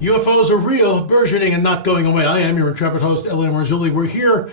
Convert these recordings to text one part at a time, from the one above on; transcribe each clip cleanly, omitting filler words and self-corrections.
UFOs are real, burgeoning, and not going away. I am your intrepid host, Marzulli. We're here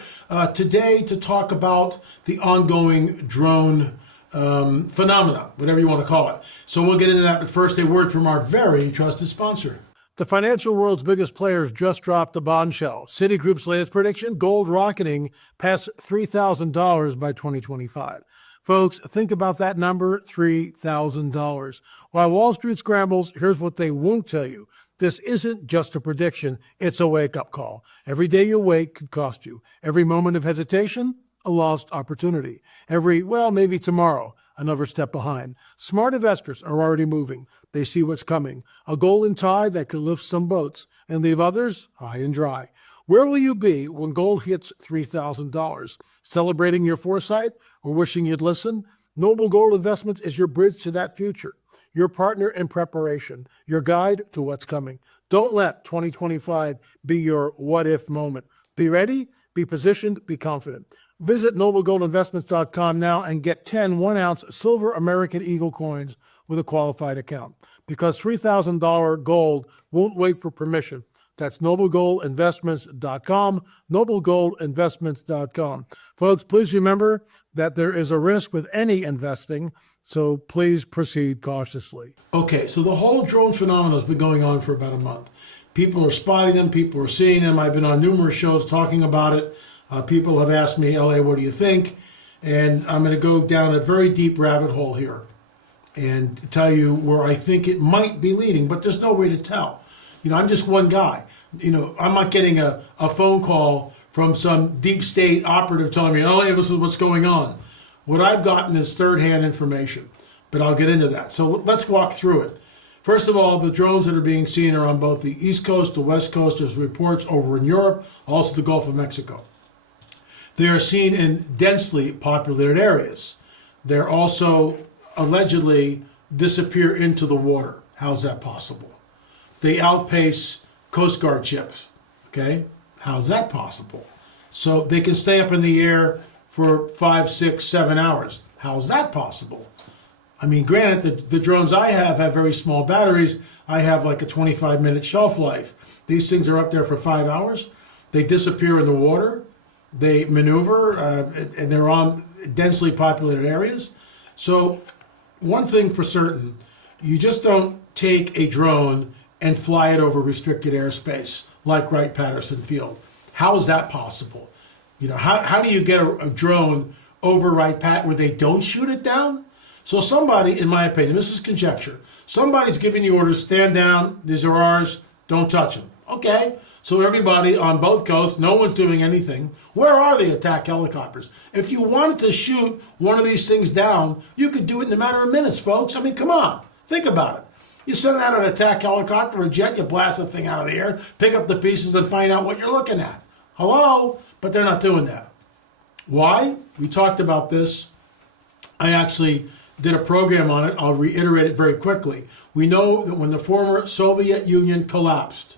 today to talk about the ongoing drone phenomena, whatever you want to call it. So we'll get into that, but first a word from our very trusted sponsor. The financial world's biggest players just dropped a bombshell. Citigroup's latest prediction, gold rocketing past $3,000 by 2025. Folks, think about that number, $3,000. While Wall Street scrambles, here's what they won't tell you. This isn't just a prediction, it's a wake-up call. Every day you wait could cost you. Every moment of hesitation, a lost opportunity. Maybe tomorrow, another step behind. Smart investors are already moving. They see what's coming. A golden tide that could lift some boats and leave others high and dry. Where will you be when gold hits $3,000? Celebrating your foresight or wishing you'd listen? Noble Gold Investments is your bridge to that future. Your partner in preparation, your guide to what's coming. Don't let 2025 be your what-if moment. Be ready, be positioned, be confident. Visit noblegoldinvestments.com now and get 10 1-ounce silver American Eagle coins with a qualified account. Because $3,000 gold won't wait for permission. That's noblegoldinvestments.com, noblegoldinvestments.com. Folks, please remember that there is a risk with any investing, so please proceed cautiously. Okay, so the whole drone phenomenon has been going on for about a month. People are spotting them, people are seeing them. I've been on numerous shows talking about it. People have asked me, LA, what do you think? And I'm going to go down a very deep rabbit hole here and tell you where I think it might be leading, but there's no way to tell. I'm just one guy. I'm not getting a phone call from some deep state operative telling me, LA, this is what's going on. What I've gotten is third-hand information, but I'll get into that. So let's walk through it. First of all, the drones that are being seen are on both the East Coast, the West Coast. There's reports over in Europe, also the Gulf of Mexico. They are seen in densely populated areas. They're also allegedly disappear into the water. How's that possible? They outpace Coast Guard ships. Okay? How's that possible? So they can stay up in the air for 5, 6, 7 hours. How's that possible? I mean, granted, the drones I have very small batteries. I have like a 25-minute shelf life. These things are up there for 5 hours. They disappear in the water. They maneuver, and they're on densely populated areas. So one thing for certain, you just don't take a drone and fly it over restricted airspace like Wright-Patterson Field. How is that possible? How do you get a drone over Wright-Pat where they don't shoot it down? So somebody, in my opinion, this is conjecture, somebody's giving you orders, stand down, these are ours, don't touch them. Okay, so everybody on both coasts, no one's doing anything. Where are the attack helicopters? If you wanted to shoot one of these things down, you could do it in a matter of minutes, folks. I mean, come on, think about it. You send out an attack helicopter or a jet, you blast the thing out of the air, pick up the pieces, and find out what you're looking at. Hello? But they're not doing that. Why? We talked about this. I actually did a program on it. I'll reiterate it very quickly. We know that when the former Soviet Union collapsed,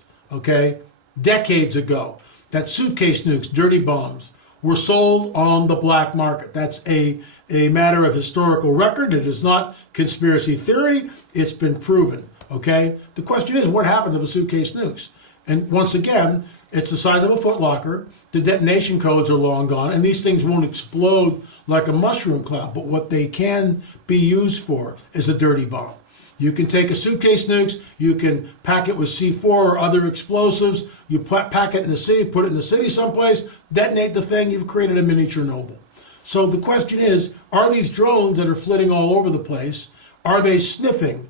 decades ago, that suitcase nukes, dirty bombs, were sold on the black market. That's a matter of historical record. It is not conspiracy theory. It's been proven, The question is, what happened to the suitcase nukes? And once again, it's the size of a footlocker. The detonation codes are long gone, and these things won't explode like a mushroom cloud. But what they can be used for is a dirty bomb. You can take a suitcase nukes, you can pack it with C4 or other explosives, you pack it in the city, put it in the city someplace, detonate the thing, you've created a mini Chernobyl. So the question is, are these drones that are flitting all over the place, are they sniffing?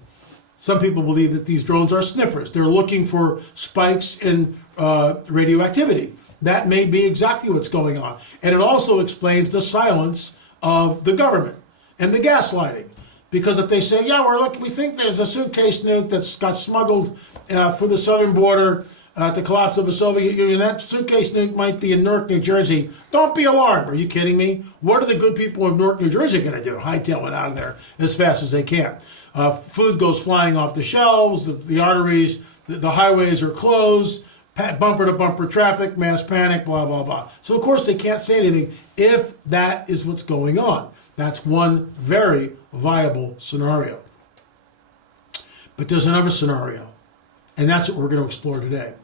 Some people believe that these drones are sniffers. They're looking for spikes in radioactivity. That may be exactly what's going on. And it also explains the silence of the government and the gaslighting. Because if they say, we think there's a suitcase nuke that's got smuggled for the southern border at the collapse of the Soviet Union, that suitcase nuke might be in Newark, New Jersey. Don't be alarmed. Are you kidding me? What are the good people of Newark, New Jersey going to do? Hightail it out of there as fast as they can. Food goes flying off the shelves, the arteries, the highways are closed, bumper-to-bumper traffic, mass panic, blah, blah, blah. So, of course, they can't say anything if that is what's going on. That's one very viable scenario. But there's another scenario. And that's what we're going to explore today.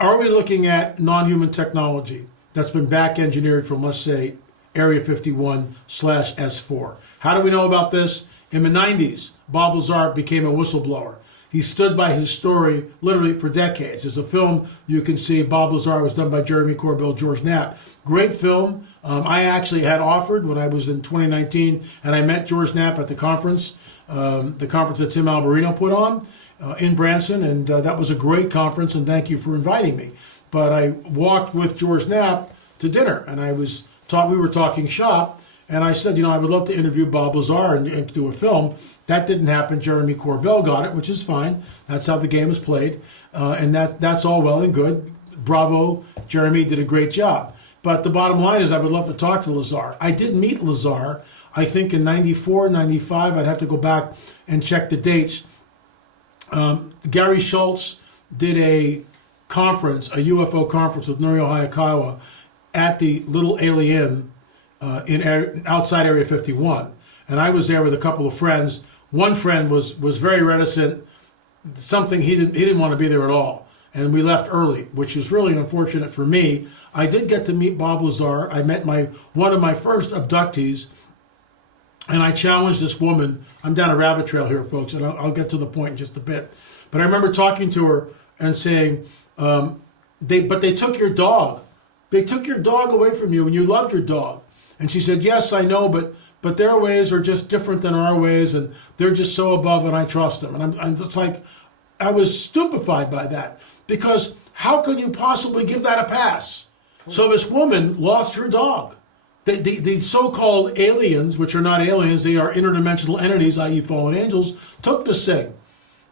Are we looking at non-human technology that's been back engineered from, let's say, Area 51/S4? How do we know about this? In the 90s, Bob Lazar became a whistleblower. He stood by his story literally for decades. There's a film you can see, Bob Lazar, was done by Jeremy Corbell, George Knapp. Great film. I actually had offered when I was in 2019, and I met George Knapp at the conference that Tim Alberino put on in Branson, and that was a great conference, and thank you for inviting me. But I walked with George Knapp to dinner, and we were talking shop, and I said, I would love to interview Bob Lazar and do a film. That didn't happen. Jeremy Corbell got it, which is fine. That's how the game is played. And that's all well and good. Bravo. Jeremy did a great job. But the bottom line is I would love to talk to Lazar. I did meet Lazar, I think in 94, 95. I'd have to go back and check the dates. Gary Schultz did a conference, a UFO conference with Norio Hayakawa at the Little Alien outside Area 51. And I was there with a couple of friends. One friend was very reticent. Something he didn't want to be there at all. And we left early, which was really unfortunate for me. I did get to meet Bob Lazar. I met one of my first abductees, and I challenged this woman. I'm down a rabbit trail here, folks, and I'll get to the point in just a bit. But I remember talking to her and saying, they took your dog. They took your dog away from you, and you loved your dog. And she said, yes, I know, but their ways are just different than our ways, and they're just so above, and I trust them. And I'm just like, I was stupefied by that, because how could you possibly give that a pass? So this woman lost her dog. The so-called aliens, which are not aliens, they are interdimensional entities, i.e. fallen angels, took this thing.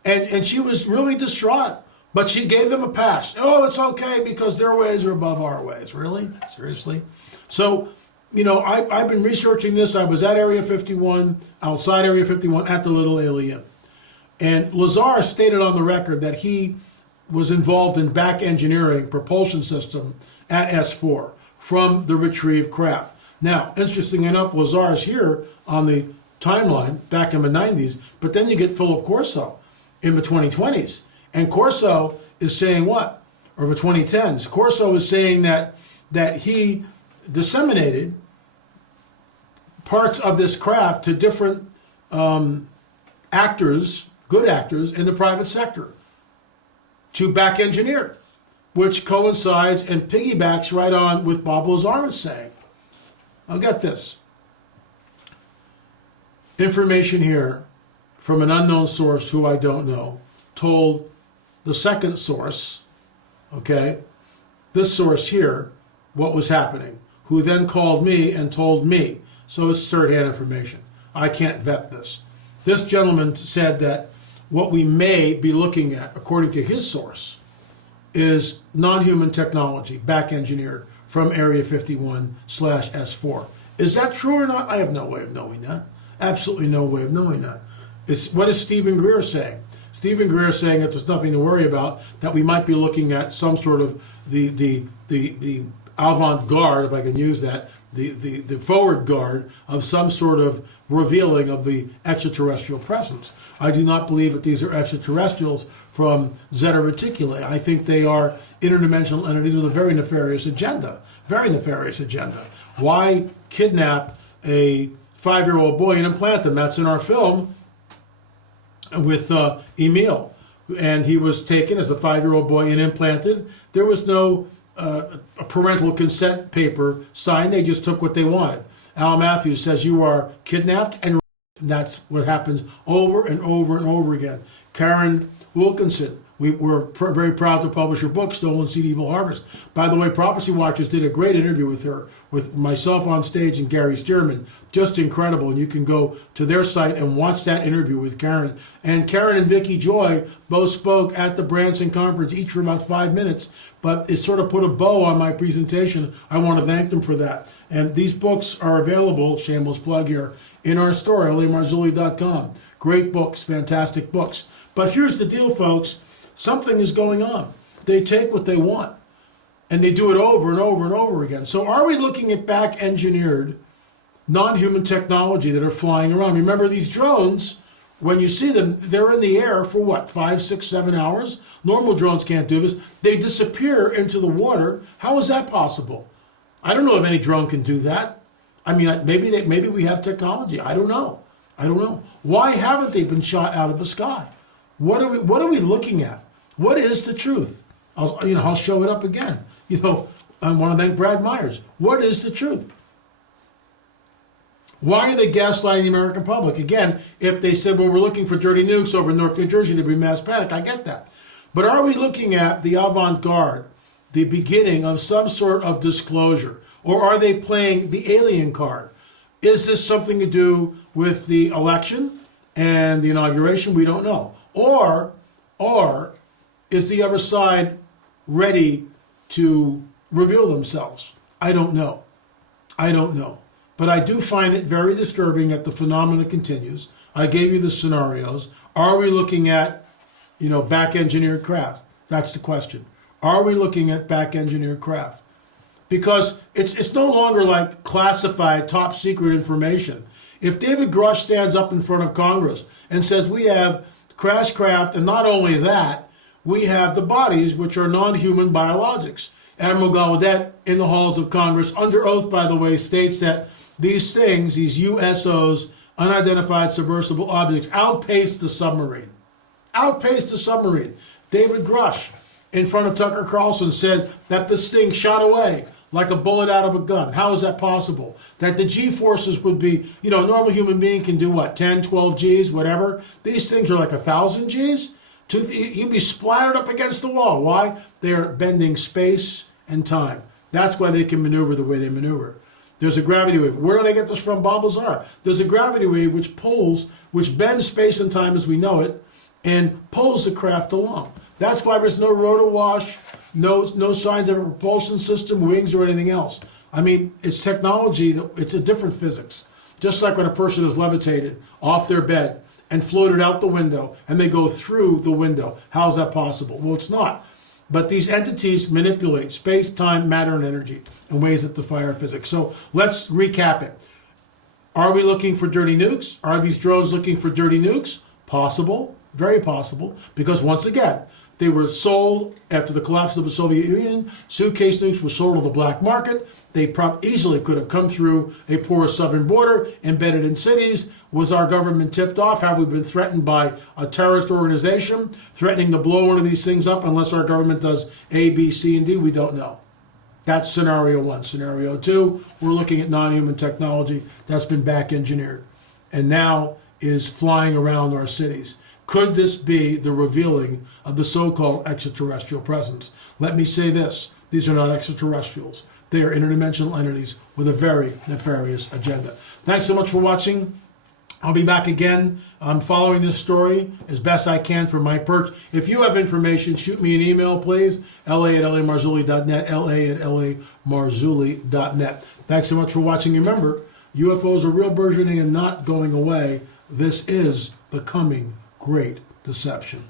And she was really distraught, but she gave them a pass. Oh, it's okay because their ways are above our ways. Really? Seriously? So, I've been researching this. I was at Area 51, outside Area 51, at the Little Alien. And Lazar stated on the record that he was involved in back engineering propulsion system at S4 from the retrieved craft. Now, interesting enough, Lazar is here on the timeline back in the 90s, but then you get Philip Corso in the 2020s. And Corso is saying what? Or the 2010s. Corso is saying that he disseminated parts of this craft to different actors, good actors in the private sector, to back engineer, which coincides and piggybacks right on with Bob Lazar is saying. I'll get this. Information here from an unknown source who I don't know told the second source, okay, this source here, what was happening, who then called me and told me. So it's third-hand information. I can't vet this. This gentleman said that what we may be looking at, according to his source, is non-human technology, back engineered from Area 51/S4. Is that true or not? I have no way of knowing that. Absolutely no way of knowing that. What is Stephen Greer saying? Stephen Greer is saying that there's nothing to worry about, that we might be looking at some sort of the avant-garde, if I can use that, the forward guard of some sort of revealing of the extraterrestrial presence. I do not believe that these are extraterrestrials from Zeta Reticuli. I think they are interdimensional entities with a very nefarious agenda. Very nefarious agenda. Why kidnap a 5-year-old boy and implant him? That's in our film with Emil. And he was taken as a 5-year-old boy and implanted. There was no a parental consent paper signed. They just took what they wanted. Al Matthews says you are kidnapped, and that's what happens over and over and over again. Karen Wilkinson, we're very proud to publish her book, Stolen Seed, Evil Harvest. By the way, Prophecy Watchers did a great interview with her, with myself on stage and Gary Stearman. Just incredible. And you can go to their site and watch that interview with Karen. And Karen and Vicki Joy both spoke at the Branson conference, each for about 5 minutes. But it sort of put a bow on my presentation. I want to thank them for that. And these books are available, shameless plug here, in our store, lamarzulli.com. Great books, fantastic books. But here's the deal, folks. Something is going on. They take what they want, and they do it over and over and over again. So are we looking at back-engineered, non-human technology that are flying around? Remember, these drones when you see them, they're in the air for what, 5, 6, 7 hours? Normal drones can't do this. They disappear into the water. How is that possible? I don't know if any drone can do that. I mean, maybe we have technology. I don't know. Why haven't they been shot out of the sky? What are we looking at? What is the truth? I'll show it up again. I want to thank Brad Myers. What is the truth? Why are they gaslighting the American public? Again, if they said, well, we're looking for dirty nukes over North New Jersey, there'd be mass panic. I get that. But are we looking at the avant-garde, the beginning of some sort of disclosure? Or are they playing the alien card? Is this something to do with the election and the inauguration? We don't know. Or is the other side ready to reveal themselves? I don't know. But I do find it very disturbing that the phenomenon continues. I gave you the scenarios. Are we looking at, back-engineered craft? That's the question. Are we looking at back-engineered craft? Because it's no longer like classified, top-secret information. If David Grush stands up in front of Congress and says we have crash craft, and not only that, we have the bodies which are non-human biologics. Admiral Gallaudet in the halls of Congress, under oath, by the way, states that these things, these USOs, unidentified submersible objects, outpace the submarine. David Grush, in front of Tucker Carlson, said that this thing shot away like a bullet out of a gun. How is that possible? That the G-forces would be, a normal human being can do what, 10, 12 Gs, whatever? These things are like 1,000 Gs? You'd be splattered up against the wall. Why? They're bending space and time. That's why they can maneuver the way they maneuver. There's a gravity wave. Where do they get this from? Bob Lazar. There's a gravity wave which bends space and time as we know it, and pulls the craft along. That's why there's no rotor wash, no signs of a propulsion system, wings, or anything else. I mean, it's technology, it's a different physics. Just like when a person is levitated off their bed and floated out the window, and they go through the window. How's that possible? Well, it's not. But these entities manipulate space, time, matter, and energy in ways that defy our physics. So let's recap it. Are we looking for dirty nukes? Are these drones looking for dirty nukes? Possible, very possible, because once again, they were sold after the collapse of the Soviet Union. Suitcase nukes were sold on the black market. They easily could have come through a porous southern border, embedded in cities. Was our government tipped off? Have we been threatened by a terrorist organization threatening to blow one of these things up unless our government does A, B, C, and D? We don't know. That's scenario one. Scenario two, we're looking at non-human technology that's been back-engineered and now is flying around our cities. Could this be the revealing of the so-called extraterrestrial presence? Let me say this. These are not extraterrestrials. They are interdimensional entities with a very nefarious agenda. Thanks so much for watching. I'll be back again. I'm following this story as best I can for my perch. If you have information, shoot me an email, please. la@lamarzulli.net, la@lamarzulli.net. Thanks so much for watching. Remember, UFOs are real, burgeoning, and not going away. This is the coming Great Deception.